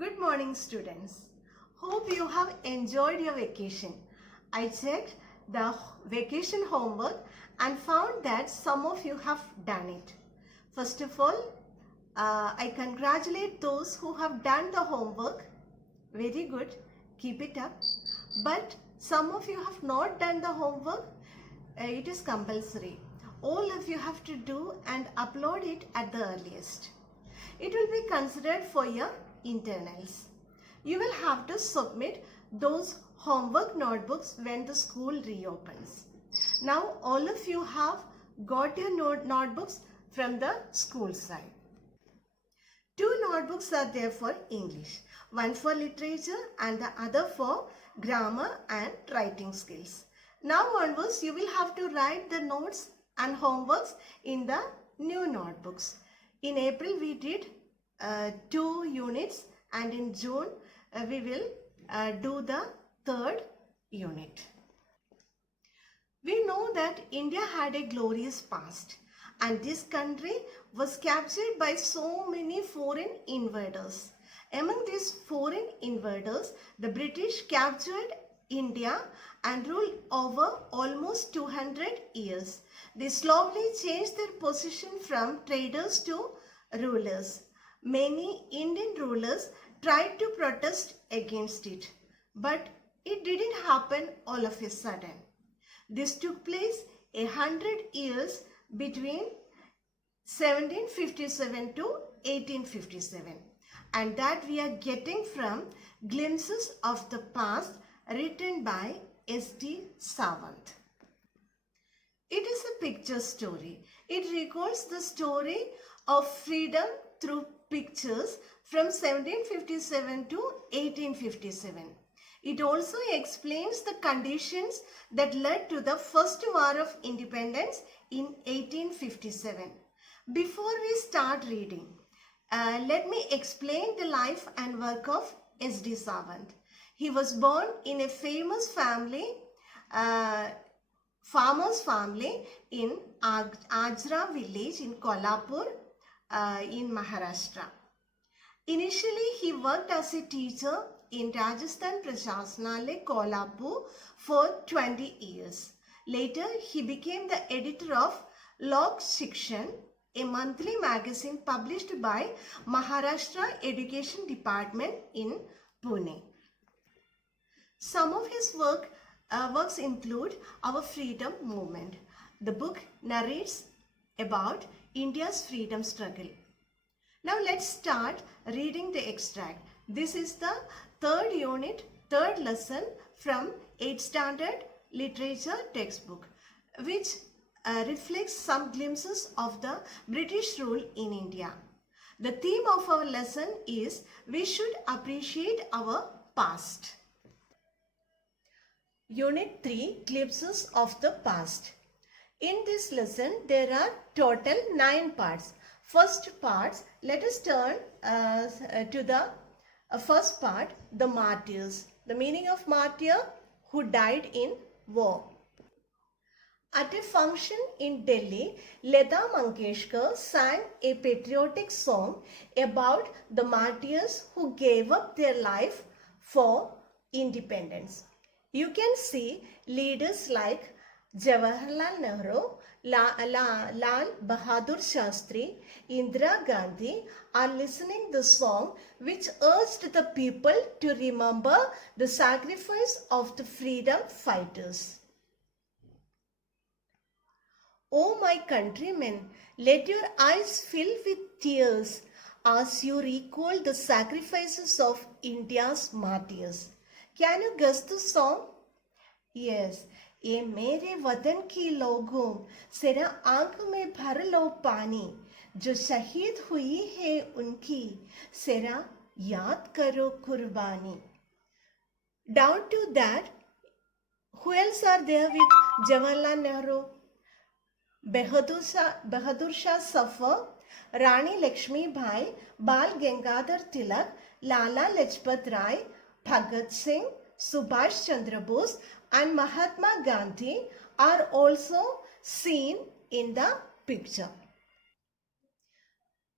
Good morning, students. Hope you have enjoyed your vacation. I checked the vacation homework and found that some of you have done it. First of all, I congratulate those who have done the homework. Very good. Keep it up. But some of you have not done the homework. It is compulsory. All of you have to do and upload it at the earliest. It will be considered for your internals. You will have to submit those homework notebooks when the school reopens. Now all of you have got your notebooks from the school side. Two notebooks are there for English. One for literature and the other for grammar and writing skills. Now onwards you will have to write the notes and homeworks in the new notebooks. In April we did 2 units and in June we will do the third unit. We know that India had a glorious past and this country was captured by so many foreign invaders. Among these foreign invaders, the British captured India and ruled over almost 200 years. They slowly changed their position from traders to rulers. Many Indian rulers tried to protest against it, but it didn't happen all of a sudden. This took place 100 years between 1757 to 1857, and that we are getting from Glimpses of the Past written by S.D. Sawant. It is a picture story. It recalls the story of freedom through pictures from 1757 to 1857. It also explains the conditions that led to the first war of independence in 1857. Before we start reading, let me explain the life and work of S.D. Sawant. He was born in a famous family, farmer's family in Ajra village in Kolhapur in Maharashtra. Initially, he worked as a teacher in Rajasthan Prashasnalaya, Kolhapur for 20 years. Later, he became the editor of Lok Shikshan, a monthly magazine published by Maharashtra Education Department in Pune. Some of his works include Our Freedom Movement. The book narrates about India's freedom struggle. Now let's start reading the extract. This is the third unit, third lesson from 8th standard literature textbook, which reflects some glimpses of the British rule in India. The theme of our lesson is we should appreciate our past. Unit 3, Glimpses of the Past. In this lesson, there are total 9 parts. First part, let us turn to the first part, the martyrs. The meaning of martyr, who died in war. At a function in Delhi, Lata Mangeshkar sang a patriotic song about the martyrs who gave up their life for independence. You can see leaders like Jawaharlal Nehru, Lal Bahadur Shastri, Indira Gandhi are listening the song which urged the people to remember the sacrifice of the freedom fighters. O my countrymen, let your eyes fill with tears as you recall the sacrifices of India's martyrs. Can you guess the song? Yes. ये मेरे वतन की लोगों सेरा आंख में भर लो पानी जो शहीद हुई है उनकी सेरा याद करो कुर्बानी. Down to that, who else are there with Jawaharlal Nehru? Bahadur Shah Zafar, Rani Lakshmi Bai, Bal Gangadhar Tilak, Lala Lajpat Rai, Bhagat Singh, Subhash Chandra Bose and Mahatma Gandhi are also seen in the picture.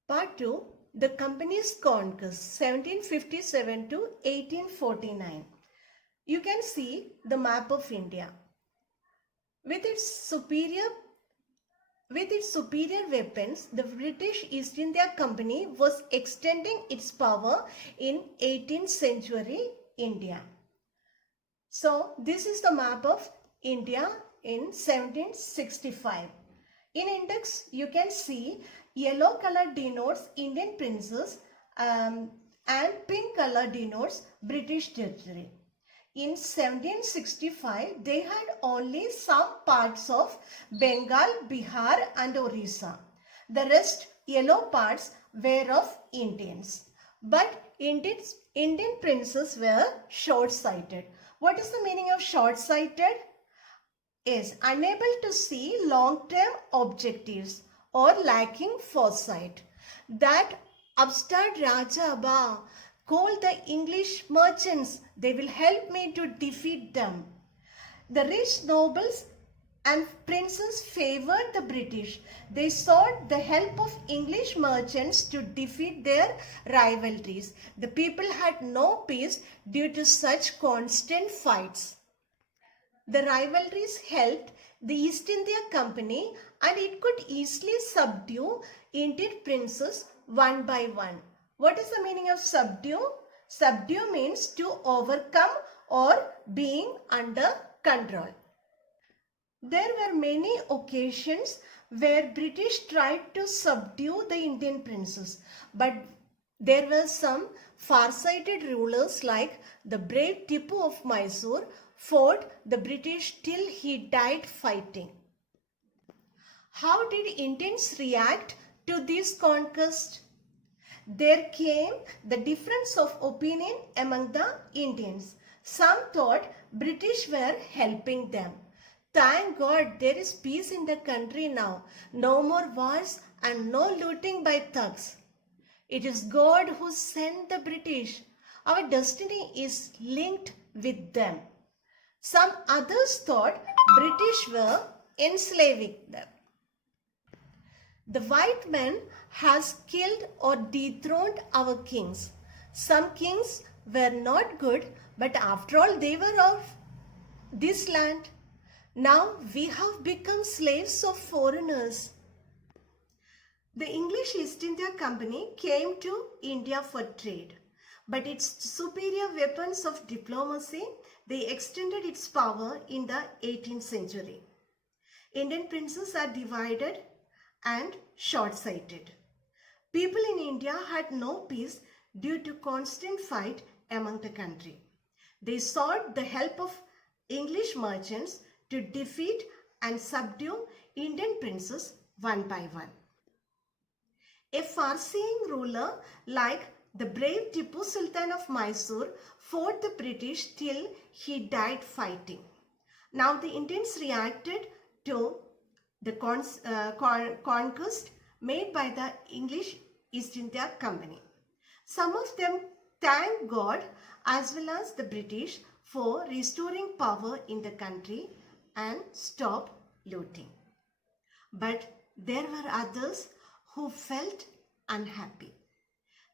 Part 2, the company's conquest 1757 to 1849. You can see the map of India. With its superior weapons, the British East India Company was extending its power in 18th century India. So this is the map of India in 1765. In index, you can see yellow color denotes Indian princes and pink color denotes British territory. In 1765, they had only some parts of Bengal, Bihar and Orissa. The rest yellow parts were of Indians. But Indian princes were short-sighted. What is the meaning of short-sighted? Is unable to see long-term objectives or lacking foresight. That upstart Raja Abba called the English merchants. They will help me to defeat them. The rich nobles and princes favored the British. They sought the help of English merchants to defeat their rivalries. The people had no peace due to such constant fights. The rivalries helped the East India Company and it could easily subdue Indian princes one by one. What is the meaning of subdue? Subdue means to overcome or being under control. There were many occasions where British tried to subdue the Indian princes, but there were some far-sighted rulers like the brave Tipu of Mysore fought the British till he died fighting. How did Indians react to this conquest? There came the difference of opinion among the Indians. Some thought British were helping them. Thank God there is peace in the country now. No more wars and no looting by thugs. It is God who sent the British. Our destiny is linked with them. Some others thought British were enslaving them. The white man has killed or dethroned our kings. Some kings were not good, but after all they were of this land. Now we have become slaves of foreigners. The English East India Company came to India for trade, but its superior weapons of diplomacy, they extended its power in the 18th century. Indian princes are divided and short-sighted. People in India had no peace due to constant fight among the country. They sought the help of English merchants to defeat and subdue Indian princes one by one. A far-seeing ruler like the brave Tipu Sultan of Mysore fought the British till he died fighting. Now the Indians reacted to the conquest made by the English East India Company. Some of them thanked God as well as the British for restoring power in the country and stop looting. But there were others who felt unhappy.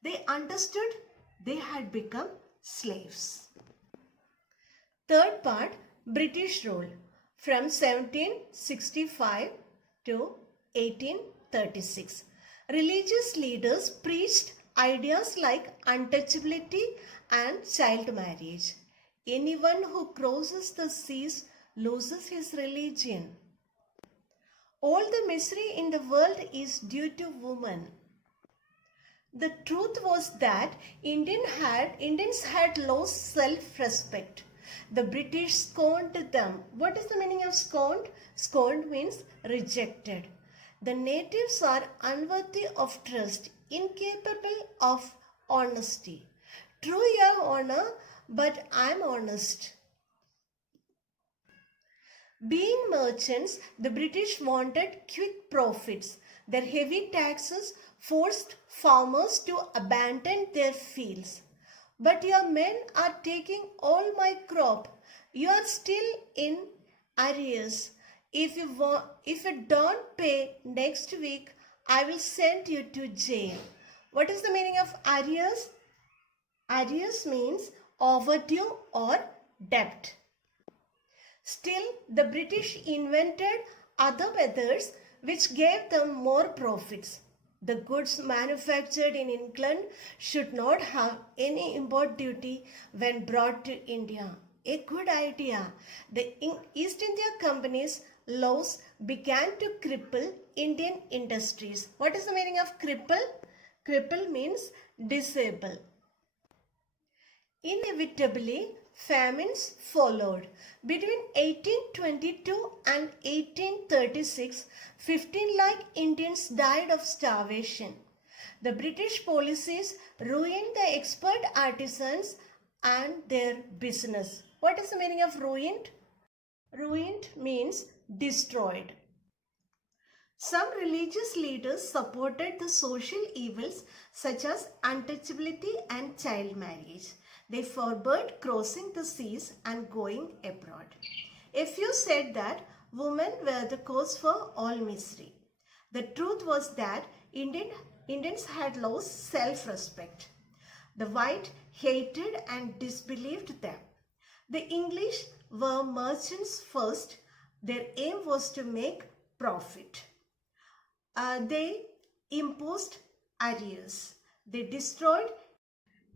They understood they had become slaves. Third part, British rule from 1765 to 1836. Religious leaders preached ideas like untouchability and child marriage. Anyone who crosses the seas loses his religion. All the misery in the world is due to woman. The truth was that Indians had lost self-respect. The British scorned them. What is the meaning of scorned? Scorned means rejected. The natives are unworthy of trust, incapable of honesty. True, you have honor, but I am honest. Being merchants, the British wanted quick profits. Their heavy taxes forced farmers to abandon their fields. But your men are taking all my crop. You are still in arrears. If you don't pay next week, I will send you to jail. What is the meaning of arrears? Arrears means overdue or debt. Still, the British invented other methods which gave them more profits. The goods manufactured in England should not have any import duty when brought to India. A good idea. The East India Company's laws began to cripple Indian industries. What is the meaning of cripple? Cripple means disable. Inevitably, famines followed. Between 1822 and 1836, 15 lakh Indians died of starvation. The British policies ruined the expert artisans and their business. What is the meaning of ruined? Ruined means destroyed. Some religious leaders supported the social evils such as untouchability and child marriage. They forbade crossing the seas and going abroad. A few said that women were the cause for all misery. The truth was that Indians had lost self-respect. The white hated and disbelieved them. The English were merchants first. Their aim was to make profit. They imposed arrears. They destroyed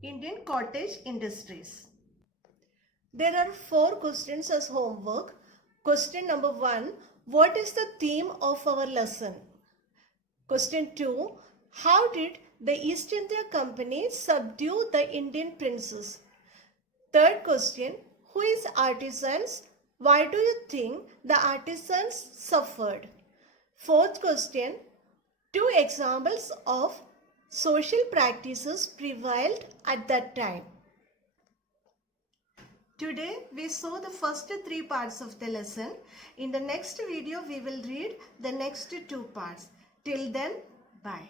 Indian cottage industries. There are 4 questions as homework. Question number 1. What is the theme of our lesson? Question 2. How did the East India Company subdue the Indian princes? Third question. Who is artisans? Why do you think the artisans suffered? Fourth question. 2 examples of social practices prevailed at that time. Today we saw the first 3 parts of the lesson. In the next video we will read the next 2 parts. Till then, bye.